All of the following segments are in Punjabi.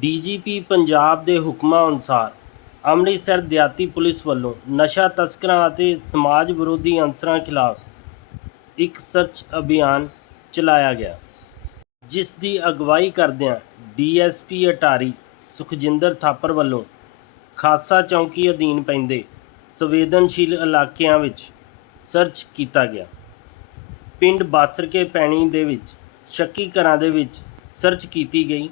ਡੀਜੀਪੀ ਪੰਜਾਬ ਦੇ ਹੁਕਮਾਂ ਅਨੁਸਾਰ ਅੰਮ੍ਰਿਤਸਰ ਦਿਹਾਤੀ ਪੁਲਿਸ ਵੱਲੋਂ ਨਸ਼ਾ ਤਸਕਰਾਂ ਅਤੇ ਸਮਾਜ ਵਿਰੋਧੀ ਅਨਸਰਾਂ ਖਿਲਾਫ ਇੱਕ ਸਰਚ ਅਭਿਆਨ ਚਲਾਇਆ ਗਿਆ, ਜਿਸ ਦੀ ਅਗਵਾਈ ਕਰਦਿਆਂ ਡੀਐਸਪੀ ਅਟਾਰੀ ਸੁਖਜਿੰਦਰ ਥਾਪਰ ਵੱਲੋਂ ਖਾਸਾ ਚੌਂਕੀ ਅਧੀਨ ਪੈਂਦੇ ਸੰਵੇਦਨਸ਼ੀਲ ਇਲਾਕਿਆਂ ਵਿੱਚ ਸਰਚ ਕੀਤਾ ਗਿਆ। ਪਿੰਡ ਬਾਸਰਕੇ ਪੈਣੀ ਦੇ ਵਿੱਚ ਸ਼ੱਕੀ ਘਰਾਂ ਦੇ ਵਿੱਚ ਸਰਚ ਕੀਤੀ ਗਈ।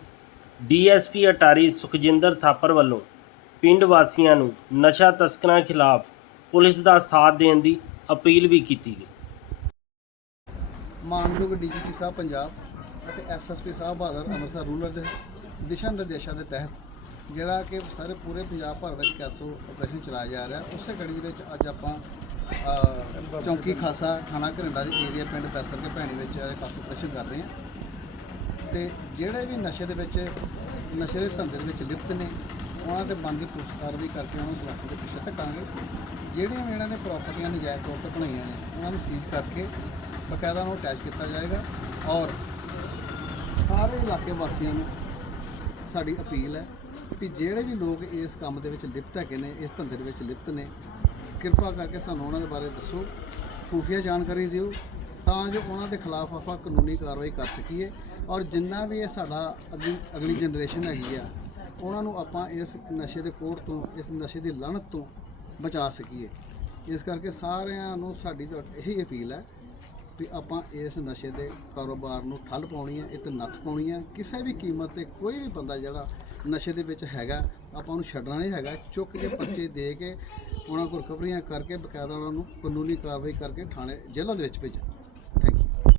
ਡੀਐਸਪੀ ਅਟਾਰੀ ਸੁਖਜਿੰਦਰ ਥਾਪਰ ਵੱਲੋਂ ਪਿੰਡ ਵਾਸੀਆਂ ਨੂੰ ਨਸ਼ਾ ਤਸਕਰਾਂ ਖਿਲਾਫ ਪੁਲਿਸ ਦਾ ਸਾਥ ਦੇਣ ਦੀ ਅਪੀਲ ਵੀ ਕੀਤੀ ਗਈ। ਮਾਨਯੋਗ ਡੀਜੀਪੀ ਸਾਹਿਬ ਪੰਜਾਬ ਅਤੇ ਐਸਐਸਪੀ ਸਾਹਿਬ ਬਹਾਦਰ ਅੰਮ੍ਰਿਤਸਰ ਰੂਰਲ ਦੇ ਦਿਸ਼ਾ ਨਿਰਦੇਸ਼ਾਂ ਦੇ ਤਹਿਤ ਜਿਹੜਾ ਕਿ ਸਾਰੇ ਪੂਰੇ ਪੰਜਾਬ ਭਰ ਵਿੱਚ ਕੈਸੋ ਆਪਰੇਸ਼ਨ ਚਲਾਇਆ ਜਾ ਰਿਹਾ। ਉਸੇ ਕੜੀ ਦੇ ਵਿੱਚ ਅੱਜ ਆਪਾਂ ਚੌਂਕੀ ਖਾਸਾ ਥਾਣਾ ਘਰਿੰਡਾ ਦੇ ਏਰੀਆ ਪਿੰਡ ਪੈਸਰ ਕੇ ਭੈਣੀ ਵਿੱਚ ਇਹ ਕਾਸੋ ਆਪਰੇਸ਼ਨ ਕਰ ਰਹੇ ਹਾਂ। ਤੇ ਜਿਹੜੇ ਵੀ ਨਸ਼ੇ ਦੇ ਵਿੱਚ, ਨਸ਼ੇ ਦੇ ਧੰਦੇ ਦੇ ਵਿੱਚ ਲਿਪਤ ਨੇ, ਉਹਨਾਂ ਤੇ ਬੰਦੀ ਪੁਲਿਸ ਕਾਰਵਾਈ ਕਰਕੇ ਉਹਨਾਂ ਨੂੰ ਸਲਾਖੀ ਦੇ ਪਿੱਛੇ ਧੱਕਾਂਗੇ ਜਿਹੜੀਆਂ ਵੀ ਇਹਨਾਂ ਨੇ ਪ੍ਰਾਪਰਟੀਆਂ ਨਜਾਇਜ਼ ਤੌਰ ਤੇ ਬਣਾਈਆਂ ਨੇ, ਉਹਨਾਂ ਨੂੰ ਸੀਜ਼ ਕਰਕੇ ਬਕਾਇਦਾ ਉਹਨੂੰ ਅਟੈਚ ਕੀਤਾ ਜਾਏਗਾ। ਔਰ ਸਾਰੇ ਇਲਾਕੇ ਵਾਸੀਆਂ ਨੂੰ ਸਾਡੀ ਅਪੀਲ ਹੈ ਕਿ ਜਿਹੜੇ ਵੀ ਲੋਕ ਇਸ ਕੰਮ ਦੇ ਵਿੱਚ ਲਿਪਤ ਹੈਗੇ ਨੇ, ਇਸ ਧੰਦੇ ਦੇ ਵਿੱਚ ਲਿਪਤ ਨੇ, ਕਿਰਪਾ ਕਰਕੇ ਸਾਨੂੰ ਉਹਨਾਂ ਦੇ ਬਾਰੇ ਦੱਸੋ। ਖੂਫੀਆ ਜਾਣਕਾਰੀ ਦਿਓ। ਤਾਂ ਜੋ ਉਹਨਾਂ ਦੇ ਖਿਲਾਫ ਆਪਾਂ ਕਾਨੂੰਨੀ ਕਾਰਵਾਈ ਕਰ ਸਕੀਏ ਔਰ ਜਿੰਨਾ ਵੀ ਇਹ ਸਾਡਾ ਅਗਲੀ ਅਗਲੀ ਜਨਰੇਸ਼ਨ ਹੈਗੀ ਆ, ਉਹਨਾਂ ਨੂੰ ਆਪਾਂ ਇਸ ਨਸ਼ੇ ਦੇ ਕੋਟ ਤੋਂ, ਇਸ ਨਸ਼ੇ ਦੀ ਲਣਤ ਤੋਂ ਬਚਾ ਸਕੀਏ। ਇਸ ਕਰਕੇ ਸਾਰਿਆਂ ਨੂੰ ਸਾਡੀ ਤਾਂ ਇਹੀ ਅਪੀਲ ਹੈ ਵੀ ਆਪਾਂ ਇਸ ਨਸ਼ੇ ਦੇ ਕਾਰੋਬਾਰ ਨੂੰ ਠੱਲ ਪਾਉਣੀ ਹੈ ਇਹ ਤੇ ਨੱਥ ਪਾਉਣੀ ਹੈ। ਕਿਸੇ ਵੀ ਕੀਮਤ ਤੇ ਕੋਈ ਵੀ ਬੰਦਾ ਜਿਹੜਾ ਨਸ਼ੇ ਦੇ ਵਿੱਚ ਹੈਗਾ, ਆਪਾਂ ਉਹਨੂੰ ਛੱਡਣਾ ਨਹੀਂ ਹੈਗਾ। ਚੁੱਕ ਕੇ ਪਰਚੇ ਦੇ ਕੇ ਉਹਨਾਂ ਕੋਲ ਰਿਕਵਰੀਆਂ ਕਰਕੇ ਬਕਾਇਦਾ ਉਹਨਾਂ ਨੂੰ ਕਾਨੂੰਨੀ ਕਾਰਵਾਈ ਕਰਕੇ ਥਾਣੇ, ਜੇਲ੍ਹਾਂ ਦੇ ਵਿੱਚ ਭੇਜਣਾ